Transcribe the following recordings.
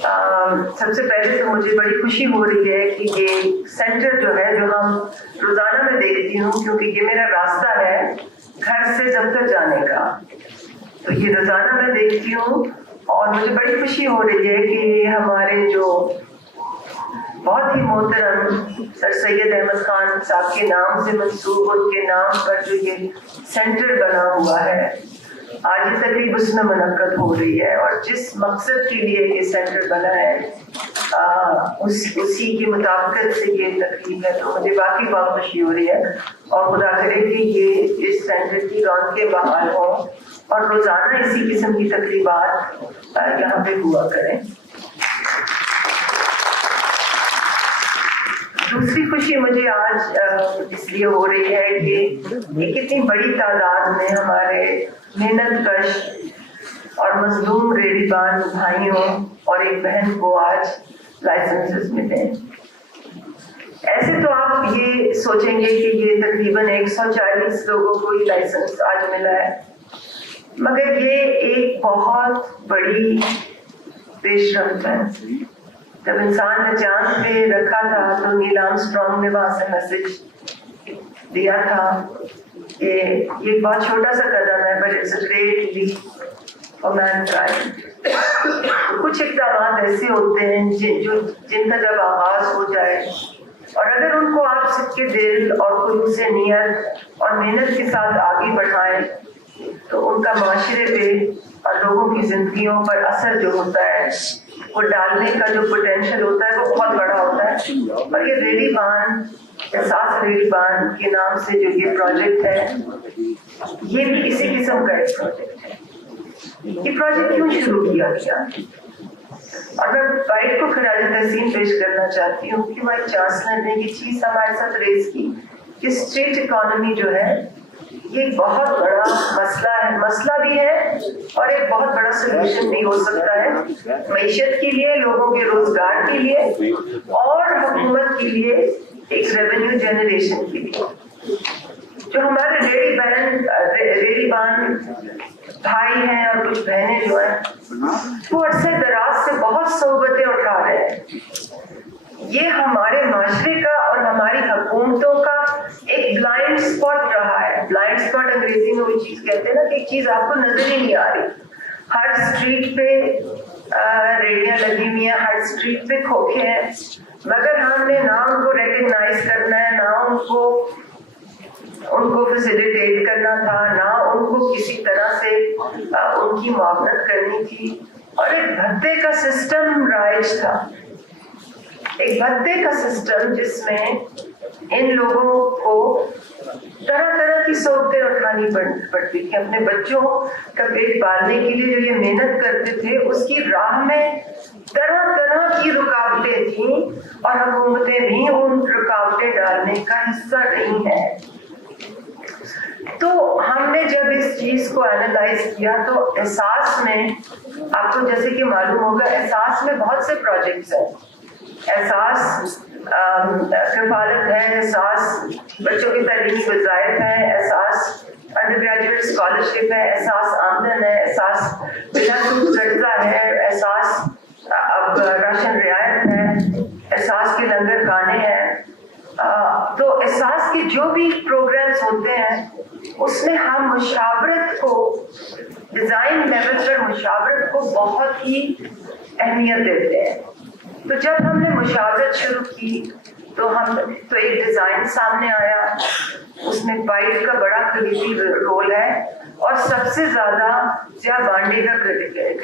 سب سے پہلے تو مجھے بڑی خوشی ہو رہی ہے کہ یہ سینٹر جو ہے، جو ہم روزانہ میں دیکھتی ہوں، کیونکہ یہ میرا راستہ ہے گھر سے دفتر جانے کا، تو یہ روزانہ میں دیکھتی ہوں، اور مجھے بڑی خوشی ہو رہی ہے کہ ہمارے جو بہت ہی محترم سر سید احمد خان صاحب کے نام سے منسوب، ان کے نام پر جو یہ سینٹر بنا ہوا ہے، آج یہ تقریب اس میں منعقد ہو رہی ہے، اور جس مقصد کے لیے یہ سینٹر بنا ہے اسی کی مطابقت سے یہ تقریب ہے، تو مجھے واقعی بہت خوشی ہو رہی ہے، اور خدا کرے کہ یہ اس سینٹر کی رونقیں بحال ہوں اور روزانہ اسی قسم کی تقریبات یہاں پہ ہوا کریں۔ دوسری خوشی مجھے آج اس لیے ہو رہی ہے کہ ایک اتنی بڑی تعداد میں ہمارے محنت کش اور مظلوم ریڑھی بان بھائیوں اور ایک بہن کو آج لائسنسز ملے۔ ایسے تو آپ یہ سوچیں گے کہ یہ تقریباً 140 لوگوں کو یہ لائسنس آج ملا ہے، مگر یہ ایک بہت بڑی پیش رفت ہے۔ جب انسان نے چاند پہ رکھا تھا تو نیل آرمسٹرانگ نے وہاں سے میسج دیا تھا کہ یہ بہت چھوٹا سا قدم ہے، but it's a great leap for mankind۔ کچھ اقدامات ایسے ہوتے ہیں جن کا جب آغاز ہو جائے، اور اگر ان کو آپ سچے دل اور خلوص نیت اور محنت کے ساتھ آگے بڑھائیں تو ان کا معاشرے پہ اور لوگوں کی زندگیوں پر اثر جو ہوتا ہے، وہ ڈالنے کا جو پوٹینشیل ہوتا ہے، وہ بہت بڑا ہوتا ہے۔ اور یہ ریڑھی بان، احساس ریڑھی بان کے نام سے جو یہ پروجیکٹ ہے، یہ بھی اسی قسم کا ایک پروجیکٹ ہے۔ یہ پروجیکٹ کیوں شروع کیا گیا؟ اور میں بائٹ کو خراج تحسین پیش کرنا چاہتی ہوں کہ ہمارے چانسلر نے یہ چیز ہمارے ساتھ ریز کی کہ اسٹریٹ اکانومی جو ہے یہ ایک بہت بڑا مسئلہ بھی ہے، اور ایک بہت بڑا سولوشن بھی ہو سکتا ہے معیشت کے لیے، لوگوں کے روزگار کے لیے، اور حکومت کے لیے ایک ریونیو جنریشن کے لیے۔ جو ہمارے ریڑھی بان بھائی ہیں اور کچھ بہنیں جو ہیں، وہ عرصے دراز سے بہت صحبتیں اٹھا رہے ہیں۔ یہ ہمارے معاشرے کا اور ہماری حکومتوں کا ایک بلائنڈ اسپاٹ رہا ہے۔ بلائنڈ اسپاٹ انگریزی میں وہ چیز کہتے ہیں نا کہ ایک چیز آپ کو نظر ہی نہیں آ رہی۔ ہر اسٹریٹ پہ ریڑیاں لگی ہوئی ہیں، ہر اسٹریٹ پہ کھوکھے ہیں، مگر ہم نے نہ ان کو ریکگنائز کرنا ہے، نہ ان کو فیسیلیٹیٹ کرنا تھا، نہ ان کو کسی طرح سے ان کی معاونت کرنی تھی، اور ایک بھتے کا سسٹم رائج تھا، ایک بھتے کا سسٹم جس میں ان لوگوں کو طرح طرح کی صحبتیں اٹھانی پڑتی تھی۔ اپنے بچوں کا پیٹ پالنے کے لیے جو یہ محنت کرتے تھے، اس کی راہ میں طرح طرح کی رکاوٹیں تھیں، اور حکومتیں بھی ان رکاوٹیں ڈالنے کا حصہ نہیں ہیں۔ تو ہم نے جب اس چیز کو اینالائز کیا تو احساس میں، آپ کو جیسے کہ معلوم ہوگا، احساس میں بہت سے پروجیکٹس ہیں۔ احساس کفالت ہے، احساس بچوں کی تعلیمی وظائف ہے، احساس انڈر گریجویٹ اسکالرشپ ہے، احساس آمدن ہے، احساس بلا سود قرضہ ہے، احساس اب راشن رعایت ہے، احساس کے لنگر کھانے ہیں۔ تو احساس کے جو بھی پروگرامز ہوتے ہیں اس میں ہم مشاورت کو، ڈیزائن لیول پر مشاورت کو بہت ہی اہمیت دیتے ہیں۔ تو جب ہم نے مشاورت شروع کی تو ایک ڈیزائن سامنے آیا، اس میں پائپ کا بڑا کلیدی رول ہے، اور سب سے زیادہ زیا بانڈے کا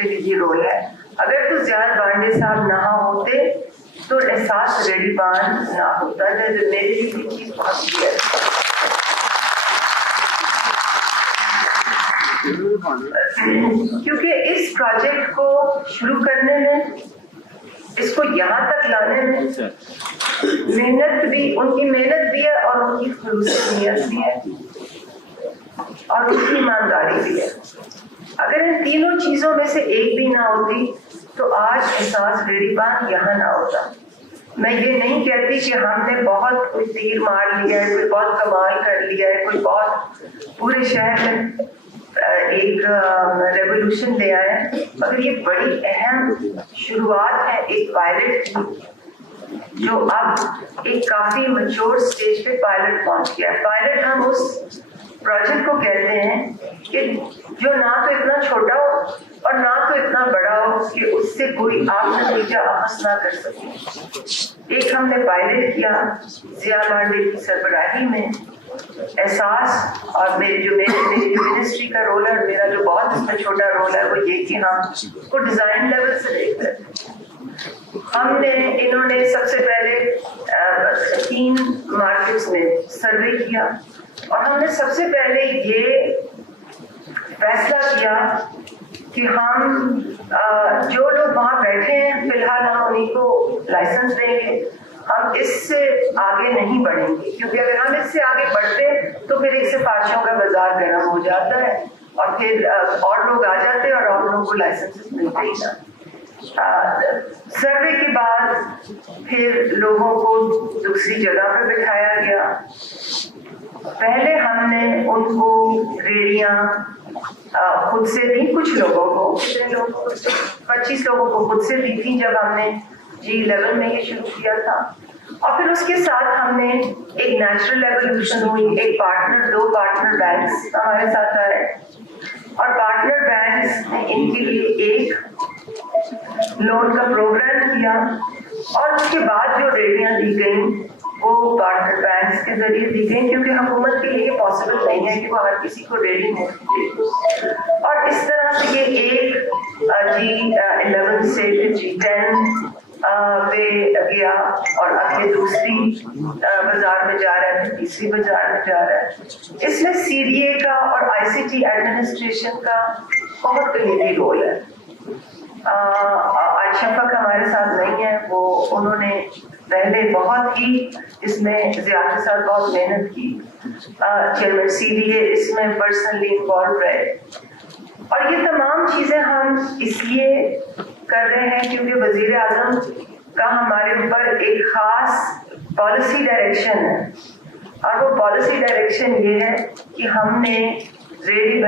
کلیدی رول ہے۔ اگر تو زیا بانڈے صاحب نہ ہوتے تو احساس ریڑھی بان نہ ہوتا۔ میرے لیے یہ چیز بہت کلیئر ہے، کیونکہ اس پروجیکٹ کو شروع کرنے میں، اس کو یہاں تک لانے میں محنت بھی، ان کی محنت بھی ہے، اور ان کی خلوص نیت بھی ہے، اور ان کی ایمانداری بھی ہے۔ اگر ان تینوں چیزوں میں سے ایک بھی نہ ہوتی تو آج احساس ریڑھی بان یہاں نہ ہوتا۔ میں یہ نہیں کہتی کہ ہم نے بہت کوئی تیر مار لیا ہے، کوئی بہت کمال کر لیا ہے، کوئی بہت پورے شہر میں ایک ریولیوشن لے آئے ہیں، مگر یہ بڑی اہم شروعات ہے ایک پائلٹ کی، جو اب ایک کافی میچور سٹیج پہ پائلٹ پہنچ گیا ہے۔ پائلٹ ہم اس پروجیکٹ کو کہتے ہیں کہ جو نہ تو اتنا چھوٹا ہو اور نہ تو اتنا بڑا ہو کہ اس سے کوئی آپ نتیجہ اخذ نہ کر سکے۔ ایک ہم نے پائلٹ کیا ضیاء پانڈے کی سربراہی میں، احساس اور میری جو منسٹری کا رول ہے اور میرا جو بہت اس میں چھوٹا رول ہے وہ یہ کہ ہم اس کو ڈیزائن لیول سے دیکھتے ہیں۔ انہوں نے سب سے پہلے 3 مارکیٹس میں سروے کیا اور ہم نے سب سے پہلے یہ فیصلہ کیا کہ ہم جو لوگ وہاں بیٹھے ہیں فی الحال ہم انہیں کو لائسنس دیں گے، ہم اس سے آگے نہیں بڑھیں گے، کیونکہ اگر ہم اس سے آگے بڑھتے تو پھر ایک سفارشوں کا بازار گرم ہو جاتا ہے اور پھر اور لوگ آ جاتے اور آپ لوگوں کو لائسنس ملتے ہی نہ۔ سروے کے بعد پھر لوگوں کو دوسری جگہ پہ بٹھایا گیا۔ پہلے ہم نے ان کو ریڑیاں خود سے دی، کچھ لوگوں کو 25 لوگوں کو خود سے دی تھی جب ہم نے G11 میں یہ شروع کیا تھا، اور پھر اس کے ساتھ ہم نے ایک نیچرل ایوولوشن ہوئی، ایک پارٹنر 2 پارٹنر بینکس ہمارے ساتھ آئے اور پارٹنر بینکس نے ان کے لیے ایک لون کا پروگرام کیا، اور اس کے بعد جو ریڑیاں دی گئیں وہ پارٹنر بینکس کے ذریعے دی گئیں، کیونکہ حکومت کے لیے پاسبل نہیں ہے کہ وہ ہر کسی کو ریڑی مفت دے۔ اور اس طرح سے یہ ایک G11 سے G10 پہ گیا اور اب یہ دوسری بازار میں جا رہا ہے، پھر تیسری بازار میں جا رہا ہے۔ اس میں CDA کا اور ICT ایڈمنسٹریشن کا بہت کلیدی رول ہے۔ آج شفق ہمارے ساتھ نہیں ہے، انہوں نے پہلے بہت ہی اس میں ضیاء کے ساتھ بہت محنت کی، چیئرمین CDA اس میں پرسنلی انوالو رہے، اور یہ تمام چیزیں ہم اس لیے کر رہے ہیں کیونکہ وزیر اعظم کا ہمارے اوپر ایک خاص پالیسی ڈائریکشن ہے، اور وہ پالیسی ڈائریکشن یہ ہے کہ ہم نے ریڑی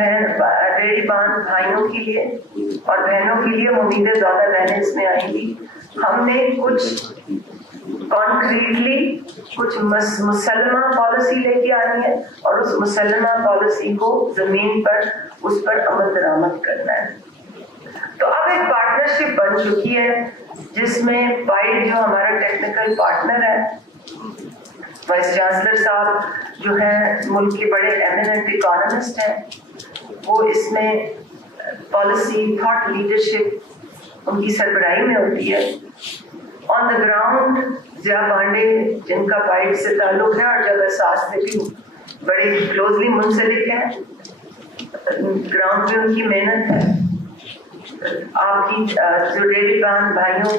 باندھ بھائیوں کے لیے اور بہنوں کے لیے، امیدیں زیادہ بہنیں اس میں آئیں گی، ہم نے کچھ کانکریٹلی کچھ مسلمہ پالیسی لے کے آنی ہے، اور اس مسلمہ پالیسی کو زمین پر اس پر عمل درآمد کرنا ہے۔ تو اب ایک پارٹنرشپ بن چکی ہے جس میں پائل جو ہمارا ٹیکنیکل پارٹنر ہے، وائس چانسلر صاحب جو ہیں ملک کے بڑے ایمیننٹ اکانومسٹ ہیں، وہ اس میں پالیسی تھاٹ لیڈرشپ ان کی سربراہی میں ہوتی ہے۔ آن دا گراؤنڈ ضیاء پانڈے جن کا پائل سے تعلق ہے اور جب احساس سے بھی بڑے کلوزلی منسلک ہیں، گراؤنڈ پہ ان کی محنت ہے۔ آپ کی جو ریڑی باندھ بھائیوں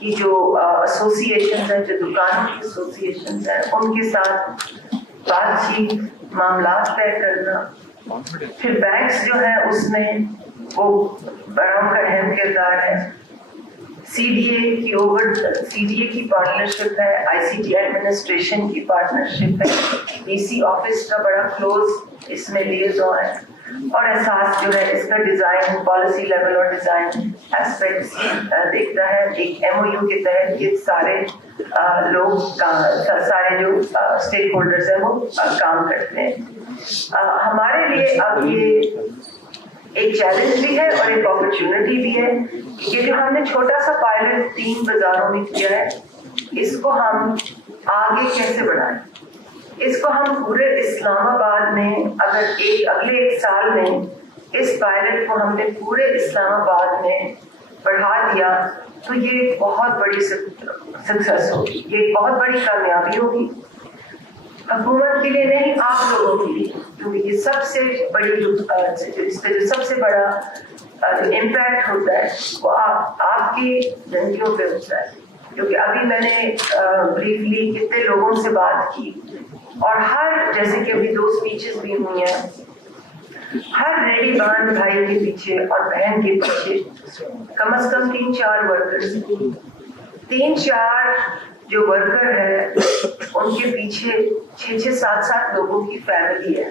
کی جو ایسوسیشن ہیں، جو دکانوں کی ایسوسیشن ہیں، ان کے ساتھ بات چیت، معاملات طے کرنا، پھر بینکس جو ہیں اس میں وہ بڑا کا اہم کردار ہے۔ CDA کی پارٹنرشپ ہے، ICT ایڈمنسٹریشن کی پارٹنرشپ ہے، DC آفس کا بڑا کلوز اس میں لیزون ہے، اور احساس جو ہے اس کا ڈیزائن پالیسی لیول اور ڈیزائن ایسپیکٹس دیکھتا ہے۔ ایک MOU کے تحت یہ سارے لوگ سارے جو اسٹیک ہولڈرز ہیں وہ کام کرتے ہیں۔ ہمارے لیے اب یہ ایک چیلنج بھی ہے اور ایک اپرچونٹی بھی ہے کہ جو ہم نے چھوٹا سا پائلٹ 3 بازاروں میں کیا ہے، اس کو ہم آگے کیسے بڑھائیں۔ اس کو ہم پورے اسلام آباد میں اگر اگلے 1 سال میں اس پائلٹ کو ہم نے پورے اسلام آباد میں بڑھا دیا تو یہ بہت بڑی سکسیس ہوگی، یہ بہت بڑی کامیابی ہوگی، حکومت کے لیے نہیں، آپ لوگوں کے لیے، کیونکہ یہ سب سے بڑی اس پہ جو سب سے بڑا جو امپیکٹ ہوتا ہے وہ آپ کی زندگیوں پہ ہوتا ہے۔ کیونکہ ابھی میں نے بریفلی کتنے لوگوں سے بات کی، اور جیسے کہ ابھی 2 اسپیچز بھی ہوئی ہیں، ہر ریڑی باندھ بھائی کے پیچھے اور بہن کے پیچھے کم از کم 3-4 ورکرز، 3-4 جو ورکر ہے ان کے پیچھے 6-7 لوگوں کی فیملی ہے۔